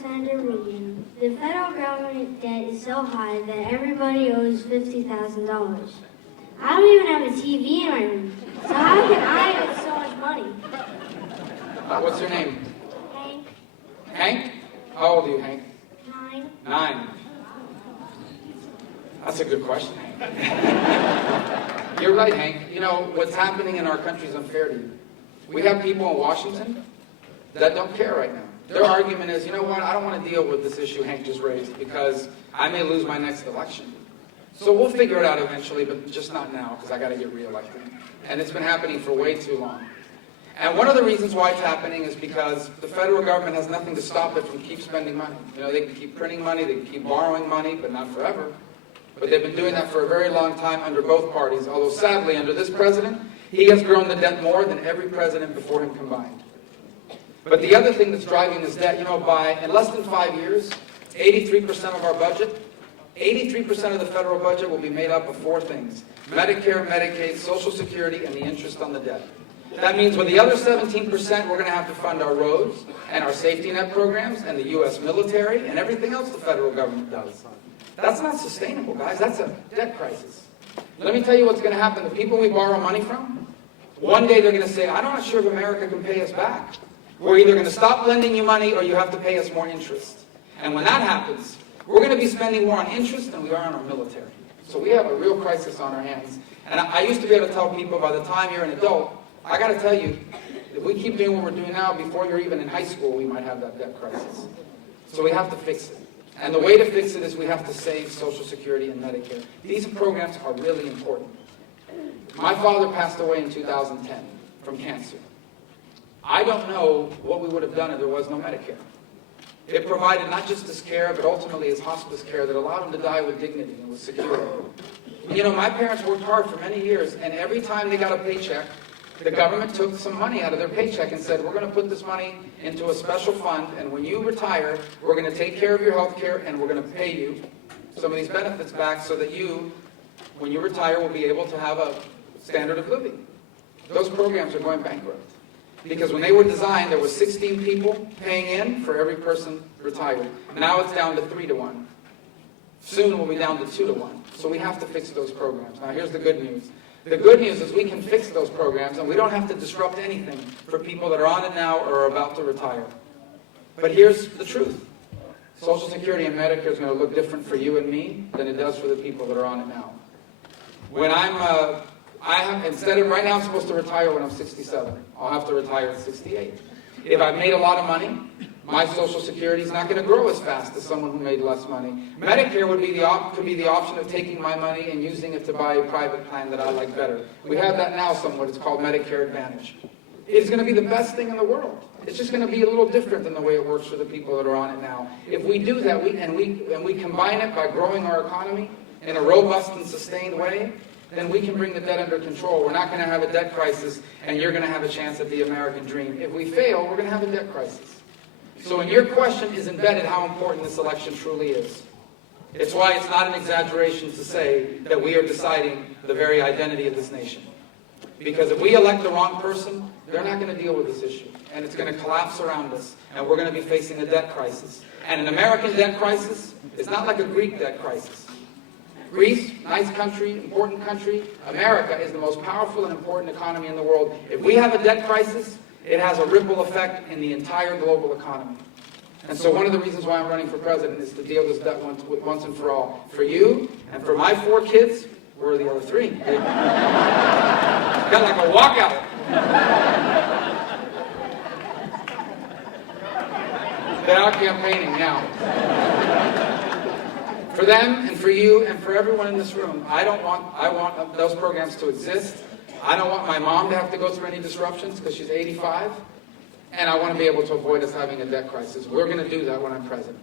Senator Rubio. The federal government debt is so high that everybody owes $50,000. I don't even have a TV in my room, so how can I owe so much money? What's your name? Hank. Hank? How old are you, Hank? 9. 9. That's a good question, Hank. You're right, Hank. You know, what's happening in our country is unfair to you. We have people in Washington that don't care right now. Their argument is, you know what, I don't want to deal with this issue Hank just raised because I may lose my next election. So we'll figure it out eventually, but just not now because I got to get reelected. And it's been happening for way too long. And one of the reasons why it's happening is because the federal government has nothing to stop it from keep spending money. You know, they can keep printing money, they can keep borrowing money, but not forever. But they've been doing that for a very long time under both parties, although sadly under this president, he has grown the debt more than every president before him combined. But the other thing that's driving this debt, you know, in less than 5 years, 83% of our budget, 83% of the federal budget will be made up of 4 things: Medicare, Medicaid, Social Security, and the interest on the debt. That means with the other 17%, we're going to have to fund our roads and our safety net programs and the U.S. military and everything else the federal government does. That's not sustainable, guys. That's a debt crisis. Let me tell you what's going to happen. The people we borrow money from, one day they're going to say, I'm not sure if America can pay us back. We're either going to stop lending you money or you have to pay us more interest. And when that happens, we're going to be spending more on interest than we are on our military. So we have a real crisis on our hands. And I used to be able to tell people, by the time you're an adult, I got to tell you, if we keep doing what we're doing now, before you're even in high school, we might have that debt crisis. So we have to fix it. And the way to fix it is we have to save Social Security and Medicare. These programs are really important. My father passed away in 2010 from cancer. I don't know what we would have done if there was no Medicare. It provided not just his care, but ultimately his hospice care that allowed him to die with dignity and with security. You know, my parents worked hard for many years, and every time they got a paycheck, the government took some money out of their paycheck and said, we're going to put this money into a special fund, and when you retire, we're going to take care of your health care, and we're going to pay you some of these benefits back so that you, when you retire, will be able to have a standard of living. Those programs are going bankrupt. Because when they were designed, there were 16 people paying in for every person retired. Now it's down to 3 to 1. Soon we'll be down to 2 to 1. So we have to fix those programs. Now here's the good news. The good news is we can fix those programs and we don't have to disrupt anything for people that are on it now or are about to retire. But here's the truth. Social Security and Medicare is going to look different for you and me than it does for the people that are on it now. When right now I'm supposed to retire when I'm 67. I'll have to retire at 68. If I've made a lot of money, my Social Security is not going to grow as fast as someone who made less money. Medicare could be the option of taking my money and using it to buy a private plan that I like better. We have that now somewhat. It's called Medicare Advantage. It's going to be the best thing in the world. It's just going to be a little different than the way it works for the people that are on it now. If we do that, we combine it by growing our economy in a robust and sustained way, then we can bring the debt under control. We're not going to have a debt crisis, and you're going to have a chance at the American dream. If we fail, we're going to have a debt crisis. So in your question is embedded how important this election truly is. It's why it's not an exaggeration to say that we are deciding the very identity of this nation. Because if we elect the wrong person, they're not going to deal with this issue. And it's going to collapse around us, and we're going to be facing a debt crisis. And an American debt crisis is not like a Greek debt crisis. Greece, nice country, important country. America is the most powerful and important economy in the world. If we have a debt crisis, it has a ripple effect in the entire global economy. And so one of the reasons why I'm running for president is to deal with this debt once and for all. For you and for my 4 kids, where are the other 3? Got like a walkout. They're out campaigning now. For them and for you and for everyone in this room, I want those programs to exist. I don't want my mom to have to go through any disruptions because she's 85. And I want to be able to avoid us having a debt crisis. We're going to do that when I'm president.